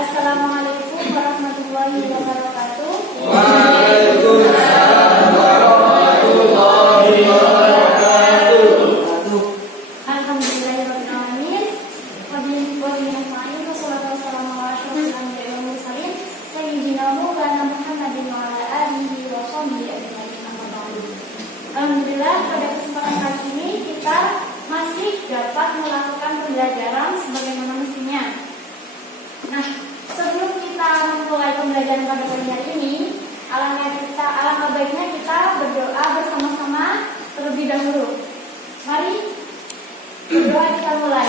Assalamualaikum warahmatullahi wabarakatuh. Waalaikumsalam warahmatullahi wabarakatuh. Alhamdulillahirabbil alamin. Wabillahi nasta'in. Wassalatu wassalamu ala asyrofil anbiya'i wal mursalin sayyidina Maulana Muhammadin wa ala alihi wa sahbihi ajma'in. Amma ba'du. Alhamdulillah, pada kesempatan kali ini kita masih dapat melakukan pembelajaran sebagaimana mestinya. Nah, sebelum kita memulai pembelajaran pada pagi hari ini, alangkah baiknya kita berdoa bersama-sama terlebih dahulu. Mari berdoa, kita mulai.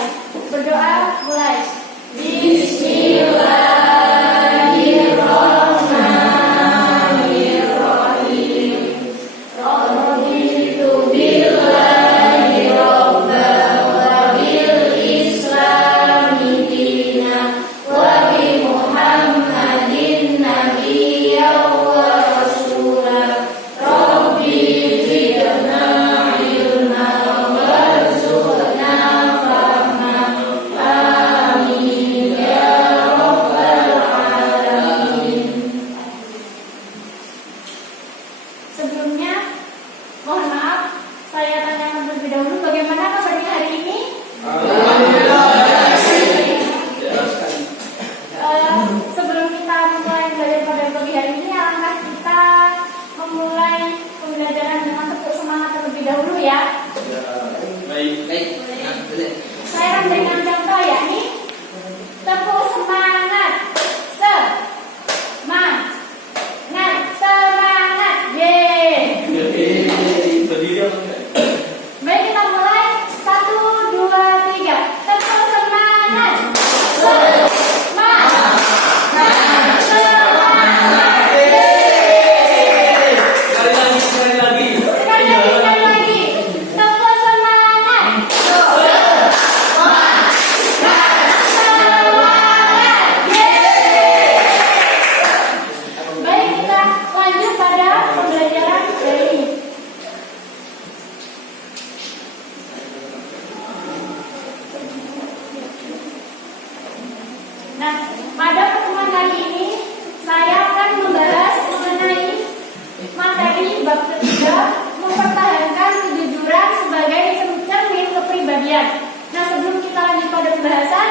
Berdoa mulai. Bismillahirrahmanirrahim. Raditu billahi rabban wa bil islami dinan wa bi Muhammadin nabiyyan wa rasulan. Rabbi zidna ilma warzuqna fahma. Amin ya rabbal alamin. Sebelumnya, mohon maaf, saya tanyakan terlebih dahulu bagaimana kabarnya hari ini? Sebelum kita memulai belajar pada pagi hari ini, alangkah kita memulai pembelajaran dengan tepuk semangat terlebih dahulu ya. Baik. Saya akan berikan contoh ya, nih. Tepuk semangat. Semangat. Yeay. Baik, kita mulai. 1, 2, 3. Tepuk semangat. Semangat. Yeay. Sekali lagi. Tepuk semangat. Semangat. Yeay. Baik, kita lanjut pada pembelajaran hari ini. Nah, pada pertemuan kali ini saya akan membahas mengenai materi bab ketiga, mempertahankan kejujuran sebagai cermin kepribadian. Nah, sebelum kita lanjut pada pembahasan,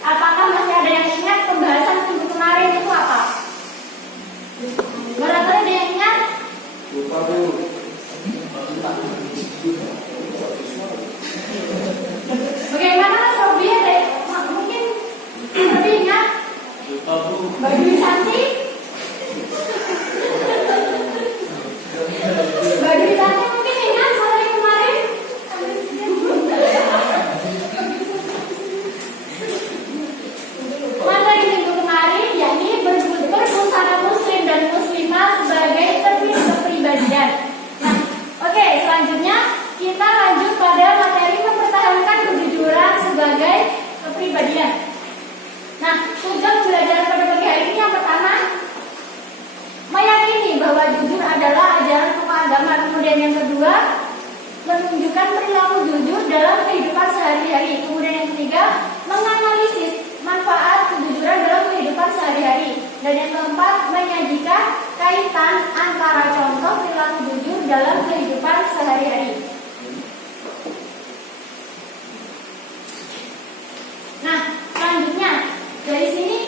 apakah masih ada yang ingat pembahasan minggu kemarin itu apa? Barangkali ada yang ingat? Bagaimana Sobi? Mungkin Sobi ingat? Bagi Santi? Bagi Santi mungkin ingat materi kemarin? Materi minggu kemarin yakni berbusana muslim dan muslimah sebagai cermin kepribadian. Nah, oke, selanjutnya kita lanjut pada materi mempertahankan kejujuran sebagai kepribadian. Nah, tujuan belajar pada pagi hari ini yang pertama, meyakini bahwa jujur adalah ajaran tokoh agama. Kemudian yang kedua, menunjukkan perilaku jujur dalam kehidupan sehari-hari. Kemudian yang ketiga, menganalisis manfaat kejujuran dalam kehidupan sehari-hari. Dan yang keempat, menyajikan kaitan antara contoh perilaku jujur dalam kehidupan sehari-hari. Nah, selanjutnya dari sini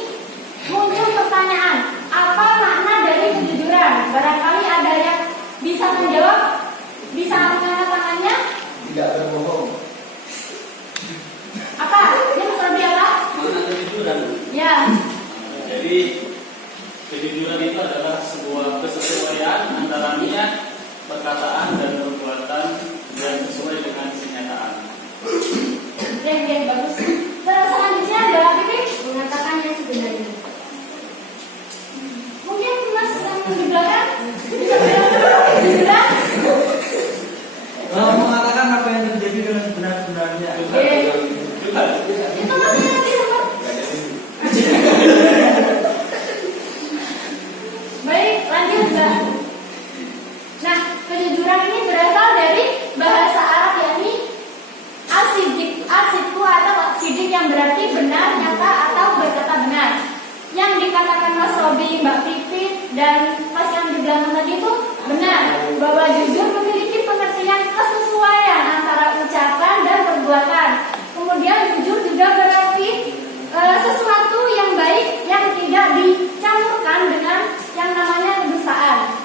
muncul pertanyaan, apa makna dari kejujuran? Barangkali ada yang bisa menjawab, bisa mengangkat tangannya. Tidak berbohong. Apa? Dia masalah dia apa? Makna kejujuran. Ya. Jadi kejujuran itu adalah sebuah kesesuaian antara niat, perkataan dan perbuatan yang sesuai dengan kenyataan. Ya, bagus. Selanjutnya adalah titik mengatakan yang sebenarnya. Mungkin Mas yang di belakang bisa bilang Mengatakan apa yang terjadi dengan sebenar-benarnya. itu nanti sempat. Baik, lanjut Mbak. Nah, kejujuran ini berasal dari bahasa Arab yakni asidik atau asidik sidik yang berarti benar, nyata, atau berkata benar. Yang dikatakan Mas Robi, Mbak Pipit, dan Mas yang di belakang tadi itu benar, bahwa jujur memiliki pengertian kesesuaian antara ucapan dan perbuatan. Kemudian jujur juga berarti sesuatu yang baik yang tidak dicampurkan dengan yang namanya kedustaan.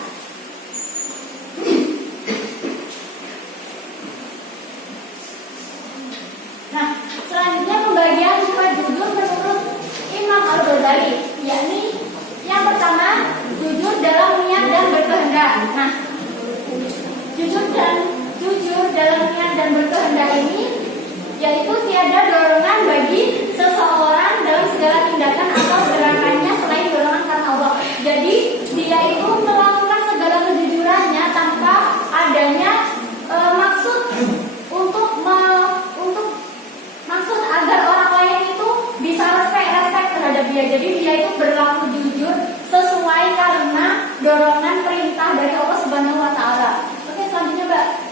Nah, selanjutnya pembagian sifat jujur menurut Imam Al-Ghazali, yakni yang pertama, jujur dalam niat dan berkehendak. Nah, jujur dalam niat dan berkehendak ini yaitu tiada dorongan bagi seseorang dalam segala tindakan atau gerakannya selain dorongan karena Allah. Jadi dia itu melakukan segala kejujurannya tanpa adanya maksud untuk maksud agar orang lain itu bisa respect terhadap dia. Jadi dia itu berlaku jujur sesuai karena dorongan perintah dari Allah Subhanahu wa taala. Oke, selanjutnya, Mbak.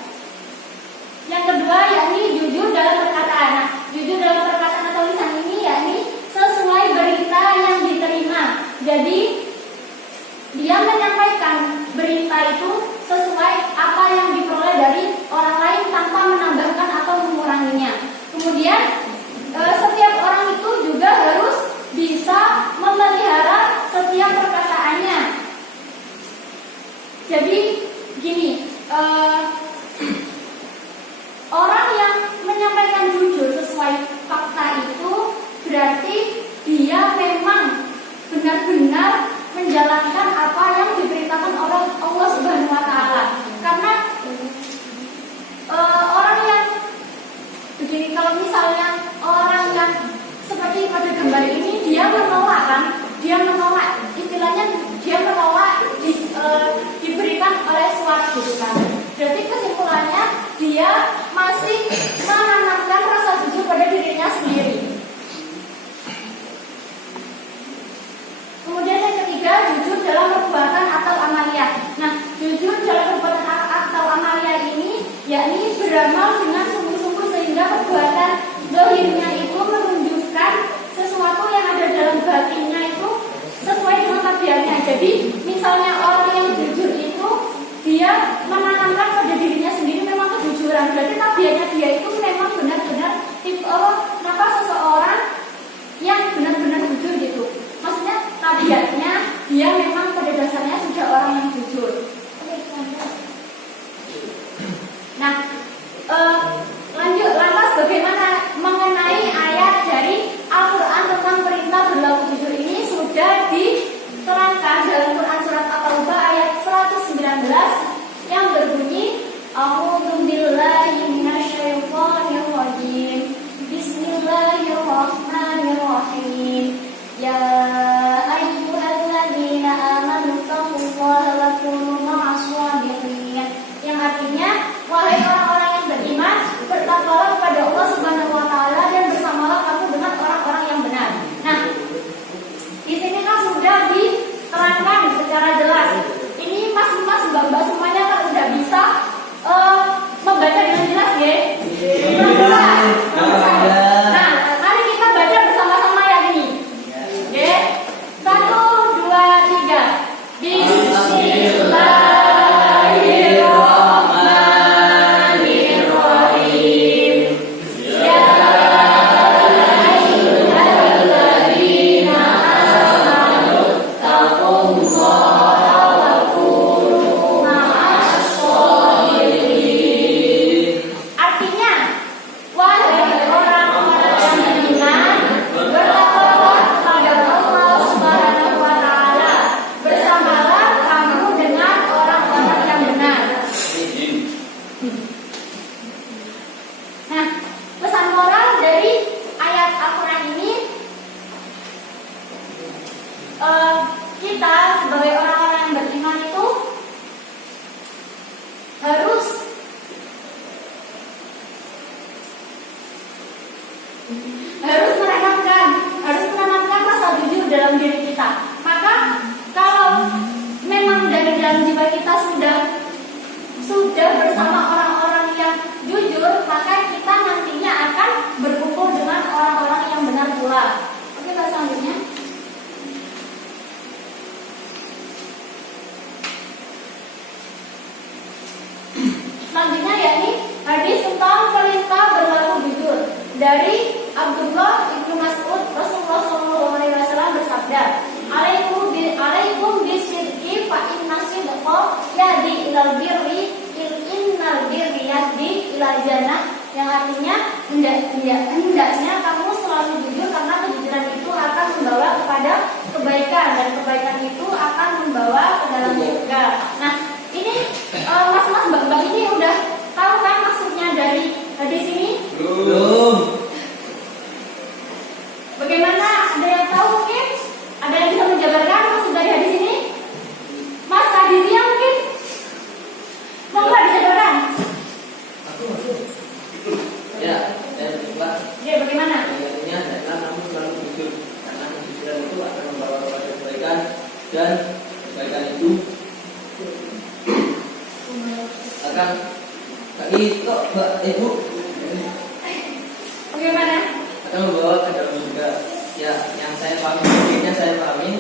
Yang kedua yakni jujur dalam perkataan. Nah, jujur dalam perkataan atau lisan ini yakni sesuai berita yang diterima. Jadi dia menyampaikan berita itu sesuai apa yang diperoleh dari orang lain tanpa menambahkan atau menguranginya. Kemudian setiap orang itu juga harus bisa memelihara setiap perkataannya. Jadi gini, orang yang menyampaikan jujur sesuai fakta itu berarti dia memang benar-benar menjalankan apa yang diberitakan oleh Allah Subhanahu wa taala. Karena orang yang begini, kalau misalnya orang yang seperti pada gambar ini, dia menolak istilahnya dia menolak diberikan oleh suatu gitu kan. Berarti kesimpulannya dia masih menanamkan rasa jujur pada dirinya sendiri. Kemudian yang ketiga, jujur dalam perbuatan atau amalia. Nah, jujur dalam perbuatan atau amalia ini yakni beramal dengan sungguh-sungguh sehingga perbuatan dohirnya itu menunjukkan sesuatu yang ada dalam batinnya itu sesuai dengan tabiatnya. Jadi misalnya orang yang jujur itu dia menanamkan pada dirinya sendiri memang kejujuran. Berarti tabiatnya dia itu memang benar-benar tipe kenapa seseorang yang benar-benar jujur gitu. Maksudnya tabiatnya dia memang pada dasarnya sudah orang yang jujur. Nah, lanjut lantas bagaimana mengenai ayat dari Al-Quran tentang perintah berlaku jujur ini sudah diterangkan dalam Quran surat At-Taubah ayat 119 yang berbunyi A'udzu billahi minasyaitonir rajim. Bismillahirrahmanirrahim. Ya ayyuhalladzina amanu taqullaha wa kunu ma'as shadiqin. Yang artinya, wahai orang-orang yang beriman, bertakwalah kepada Allah Subhanahu wa taala dan bersamalah kamu dengan orang-orang yang benar. Nah, di sini kan sudah diterangkan secara jelas. Ini mas-mas, mbak-mbak semuanya kan udah bisa membaca dengan jelas ya? Belum bisa? Nah, mari kita baca bersama-sama ya ini. Oke? 1, 2, 3. Bismillahirrahmanirrahim. Ya ayyuhalladzina amanu taqullaha wa kunu ma'as shadiqin. Artinya, wahai orang-orang yang beriman, bertakwalah kepada Allah Subhanahu wa taala, bersamalah kamu dengan orang-orang yang benar. Nah, pesan moral dari ayat Al-Quran ini, kita sebagai orang-orang yang beriman itu harus menanamkan rasa jujur dalam diri kita. Maka kalau memang dari dalam jiwa kita sudah bersama orang-orang yang jujur, maka kita nantinya akan berkumpul dengan orang-orang Dari Abdullah ibnu Mas'ud, Rasulullah SAW bersabda, Alaikum bisidqi fa inna sidqa yahdi ilal birri innal birri yahdi ilal jannah, yang artinya hendaknya kamu selalu jujur karena kejujuran itu akan membawa kepada kebaikan dan kebaikan itu akan membawa ke dalam surga. Nah, ini mas-mas mbak-mbak ini udah tahu kan maksudnya dari hadis ini? Belum. Bagaimana? Ada yang tahu mungkin? Ada yang bisa menjabarkan maksud dari hadis ini? Mas Aditya mungkin? Mau nggak dijabarkan? Ya, dan juga Ya, bagaimana? artinya adalah namun selalu jujur, karena kejujuran itu akan membawa kepada kebaikan, dan kebaikan itu akan itu ibu Bagaimana? akan membawa ke dalam surga. Ya, yang saya pahami, mungkinnya saya pahami.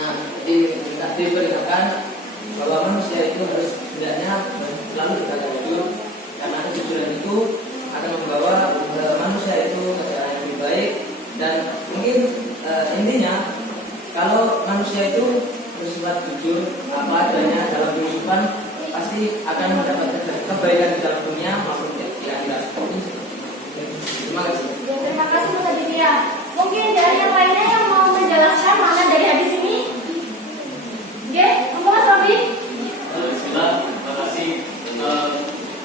Nah, jadi diperingatkan bahwa manusia itu harus hendaknya selalu berkata jujur, karena kejujuran itu akan membawa manusia itu ke jalan yang lebih baik. Dan mungkin intinya kalau manusia itu bersifat jujur apa adanya dalam kehidupan, pasti akan mendapatkan kebaikan di dalam dunia maupun di akhirat. Terima kasih. Ya, terima kasih Mas Aditya. Mungkin dari yang lainnya yang mau menjelaskan makna dari hadis ini? Oke, Mas Robi. Bismillah, terima kasih.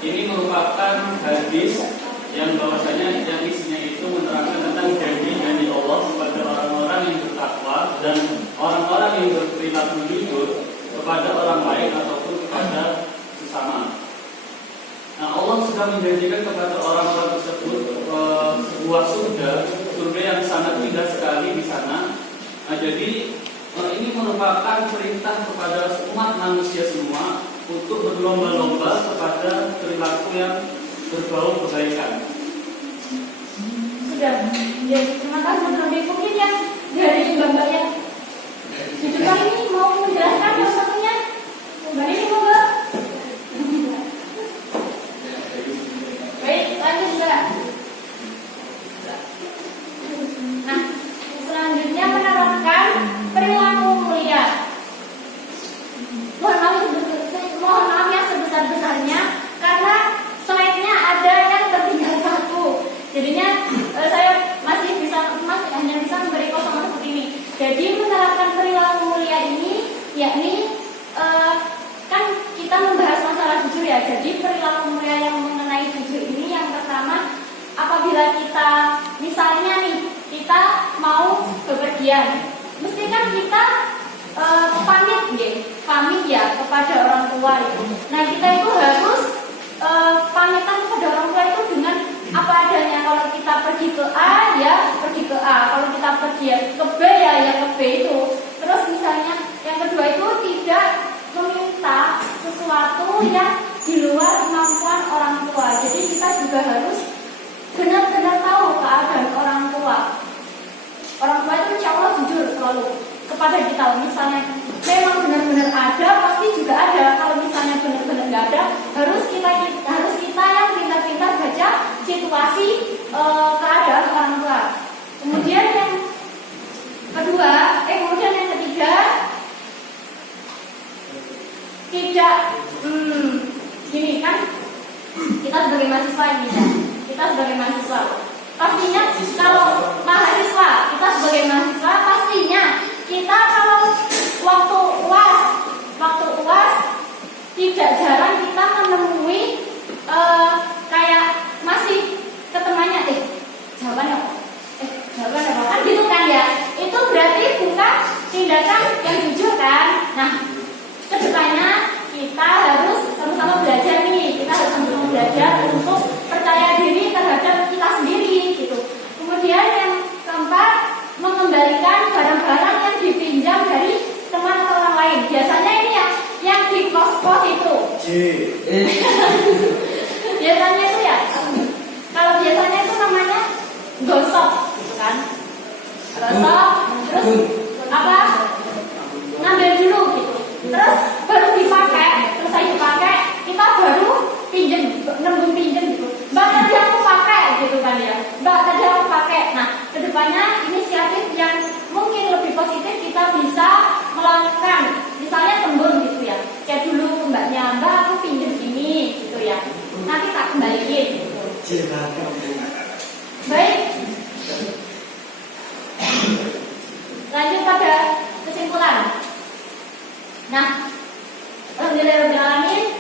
Ini merupakan hadis yang bahwasanya yang isinya itu menerangkan tentang janji-janji Allah kepada orang-orang yang bertakwa dan orang-orang yang berperilaku jujur kepada orang lain ataupun kepada sesama. Nah, Allah sudah menjanjikan kepada orang-orang tersebut sebuah surga yang sangat indah sekali di sana. Nah, jadi ini merupakan perintah kepada umat manusia semua untuk berlomba-lomba kepada perilaku yang berbau kebaikan. Sudah. Ya, terima kasih Mas Robi. Mungkin yang dari mbak-mbak yang jujur ini mau menjelaskan salah satunya. Mbak ini mau nggak? Baik, lanjut Mbak. Nah, selanjutnya menerapkan perilaku mulia. Mohon maaf yang sebesar-besarnya karena slide-nya ada yang tertinggal satu. Jadinya saya hanya bisa memberi kosongan seperti ini. Jadi menerapkan perilaku mulia ini yakni kan kita membahas masalah jujur ya. Jadi perilaku mulia yang mengenai jujur ini yang pertama, apabila kita misalnya nih kita mau bepergian, mesti kan kita pamit ya kepada orang tua itu. Nah, kita itu harus pamitan kepada orang tua itu dengan apa adanya. Kalau kita pergi ke A ya pergi ke A, kalau kita pergi ke B ya ke B itu. Terus misalnya yang kedua itu tidak meminta sesuatu yang di luar kemampuan orang tua. Jadi kita juga harus benar-benar tahu keadaan orang tua. Orang tua itu insya Allah jujur selalu kepada kita. Misalnya memang benar-benar ada, pasti juga ada. Kalau misalnya benar-benar nggak ada, harus kita yang pintar-pintar baca situasi keadaan orang tua. Kemudian yang ketiga, tidak gini kan, kita sebagai mahasiswa ini ya, kita sebagai mahasiswa pastinya kalau mahasiswa kita sebagai mahasiswa pastinya kita kalau waktu uas tidak jarang kita menemui kayak masih ketemuannya jawabannya apa kan gitu kan ya. Itu berarti bukan tindakan yang jujur kan. Nah, kedepannya kita harus sama-sama belajar nih. Kita harus sama-sama belajar untuk percaya diri terhadap kita sendiri gitu. Kemudian yang keempat, mengembalikan barang-barang yang dipinjam dari teman atau orang lain. Biasanya ini yang di kos-kos itu. Biasanya itu ya. Kalau biasanya itu namanya gosok gitu kan. Gosok terus apa? Ngambil dulu gitu. Terus baru dipakai, selesai dipakai, kita baru nembung pinjem gitu. Mbak, nanti aku pakai gitu kan ya. Mbak, kita bisa melakukan misalnya tembun gitu ya. Kayak dulu mbaknya, mbak aku pinjam ini gitu ya. Nanti tak kembaliin gitu. Baik. Lanjut pada kesimpulan. Nah, alhamdulillahirobbilalamin,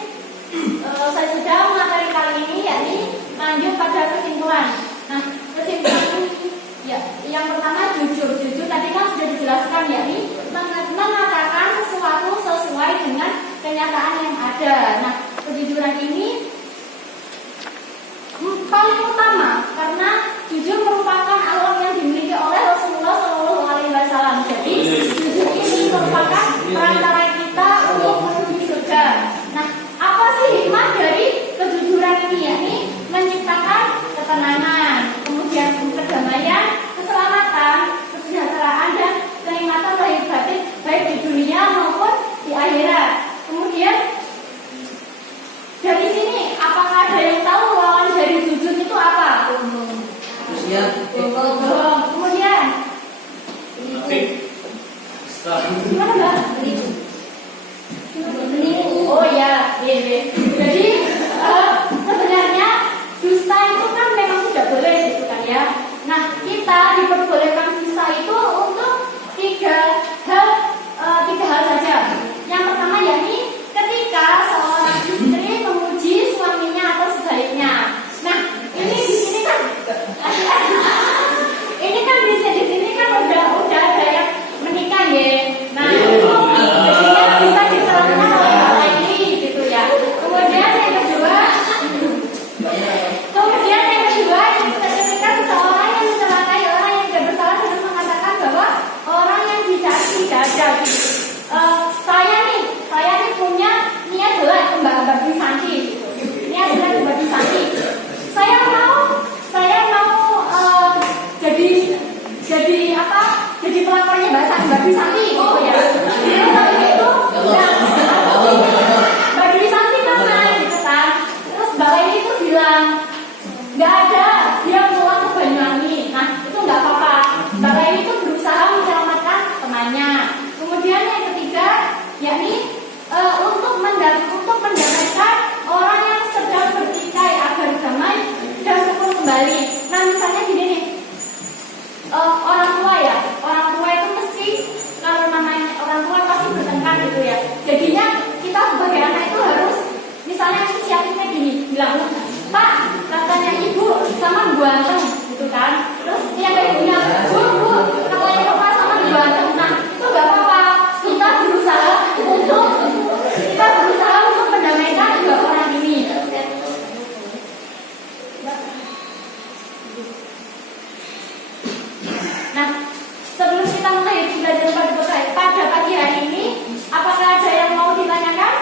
saya sudah materi kali ini yakni lanjut pada kesimpulan. Nah, kesimpulan ini ya, yang pertama jujur tadi kan sudah dijelaskan yakni mengatakan sesuatu sesuai dengan kenyataan yang ada. Nah, kejujuran ini paling utama karena jujur merupakan alam yang dimiliki oleh Rasulullah SAW. Jadi jujur ini merupakan perantara kita untuk menuju surga. Nah, apa sih hikmah dari kejujuran ini? Yakni menciptakan ketenangan, kemudian kedamaian, keselamatan, kesejahteraan dan kenikmatan lahir batin baik di dunia maupun di akhirat. Kemudian dari sini apakah ada yang tahu lawan dari jujur itu apa? Bohong. Kemudian gimana mbak? Oh ya, jadi sebenarnya dusta itu kan memang tidak boleh gitu kan ya. Nah, kita diperbolehkan dusta itu untuk tiga hal saja. Yang pertama yakni ketika seorang istri memuji suaminya atau sebaliknya. Nah, ini di sini kan di sini kan udah ada yang menikah ya. Nah, itu jadinya bisa diterangkan oleh hal ini gitu ya. Kemudian yang kedua ketika seseorang yang mencelakai orang yang tidak bersalah dengan mengatakan bahwa orang yang dicari tidak ada gitu. Saya nih punya niat jelek Mbak Bisanti gitu. Niat jelek Mbak Bisanti. Saya mau jadi apa? Jadi pelapornya Mbak Bisanti gitu ya. Terus habis itu Mbak Bisanti mana gitu kan. Terus Mbak Leni itu bilang nggak ada, dia pulang ke Banyuwangi. Nah, itu nggak apa-apa. Mbak Leni itu berusaha menyelamatkan temannya. Kemudian yang ketiga yakni untuk mendamaikan orang yang sedang bertikai agar damai dan rukun kembali. Nah, misalnya gini nih, orang tua itu mesti kalau namanya orang tua pasti bertengkar gitu ya. Jadinya kita sebagai anak itu harus misalnya inisiatifnya gini, bilang, Pak, katanya ibu sama ganteng gitu kan. Terus yang ibunya, Bu, katanya bapak sama ganteng. Nah, itu nggak apa-apa. Kita berusaha untuk mendamaikan dua orang ini. Nah, sebelum kita mulai belajar pada pagi hari ini, apakah ada yang mau ditanyakan?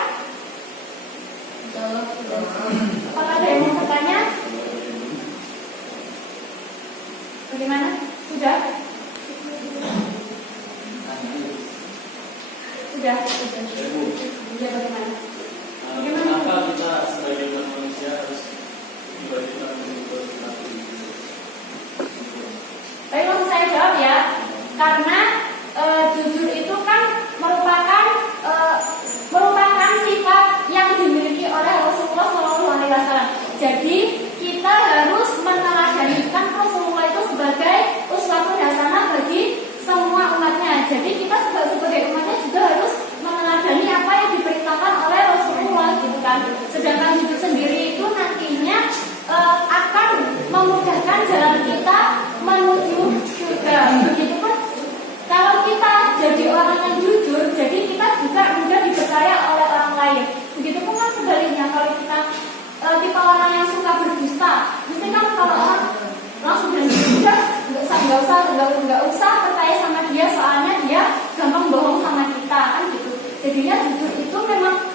Apakah ada yang mau bertanya? Bagaimana? Sudah? Ya, bagaimana? Kenapa kita sebagai manusia harus diberikan baik, langsung saya jawab ya. Karena jujur itu kan merupakan sifat yang dimiliki oleh Rasulullah SAW. Jadi kita harus meneladanikan Rasulullah itu sebagai uswatun hasanah bagi semua umatnya. Jadi kita sebagai umatnya juga harus meneladani apa yang diperintahkan oleh Rasulullah gitu kan. Sedangkan jujur sendiri itu nantinya akan memudahkan jalan kita menuju surga. Begitupun kalau kita jadi orang yang jujur, jadi kita juga mudah dipercaya oleh orang lain. Begitupun kan sebaliknya, kalau kita tipe orang yang suka berdusta, mesti kan kalau orang langsung dan sudah nggak usah percaya sama dia, soalnya dia gampang bohong sama kita kan gitu. Jadinya jujur itu memang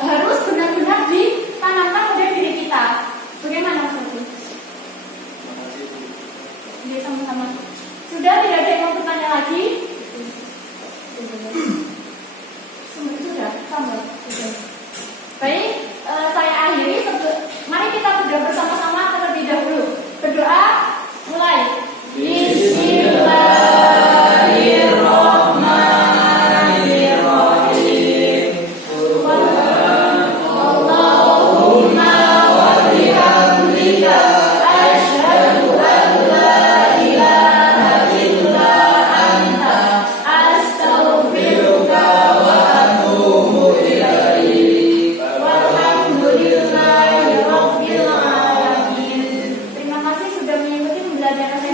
harus benar-benar ditanamkan pada diri kita. Bagaimana Mas Adi? Jadi sama-sama. Sudah tidak ada yang mau bertanya lagi? Sudah, sama. Baik, saya akhiri. Mari kita berdoa bersama-sama terlebih dahulu. Berdoa, mulai. Bismillahirrahmanirrahim. belajar bahasa